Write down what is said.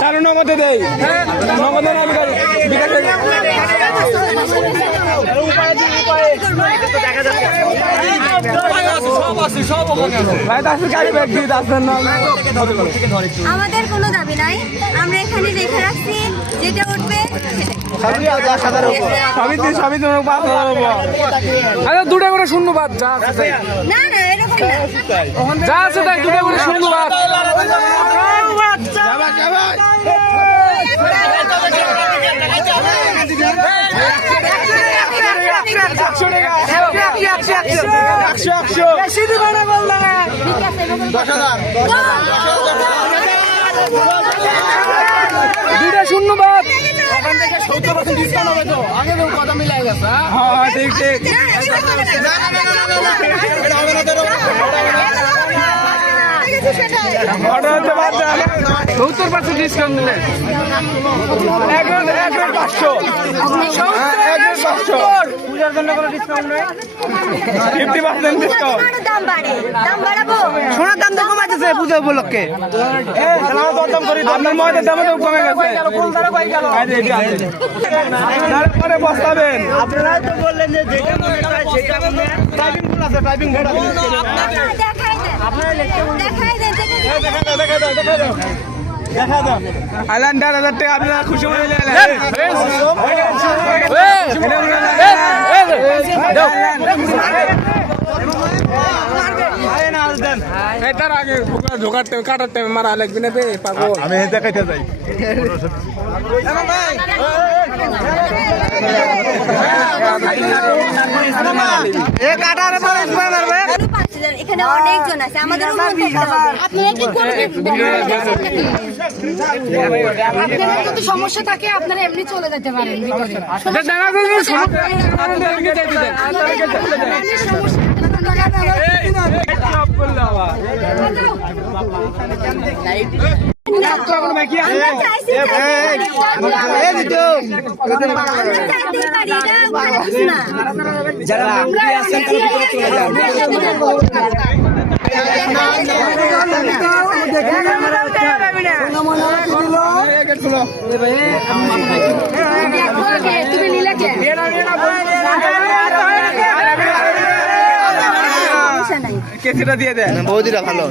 চালু নগদে দেই নগদে না আমাদের কোনো দাবি নাই, আমরা এখানে রেখে রাখছি, যেটা উঠবে দুটা করে শূন্যবাদ যা আছে না না এরকম না। যা আছে তাই দুটা করে শূন্যবাদ দুটা শূন্যবাদ হ্যাঁ ঠিক ঠিক 70% ডিসকাউন্ট দিলেন 500 পূজার জন্য কোনো ডিসকাউন্ট নেই 50% ডিসকাউন্ট দাম বাড়াবো সোনার দাম তো কমাইতেছে পূজা উপলক্ষে আপনার ময়দার দাম তো কমে গেছে তারপরে বসাবেন আপনারাই তো বললেন যে যেটা মনে চায় সেটা মনে টাইপিং ভুল আছে টাইপিং ভুল আছে আলান 1000 টাকা আপনারা খুশি হয়ে গেলেন তার আগে ঢোকাতে কাটাতে মারা লাগবে না পাগল আমি দেখাইতে যাই এখানে অনেকজন আছে, আমাদের আপনাদের যদি সমস্যা থাকে আপনারা এমনি চলে যেতে পারেন ভিতরে। তুমি নিলে কেসিটা দিয়ে দেন বৌদিরা ভালো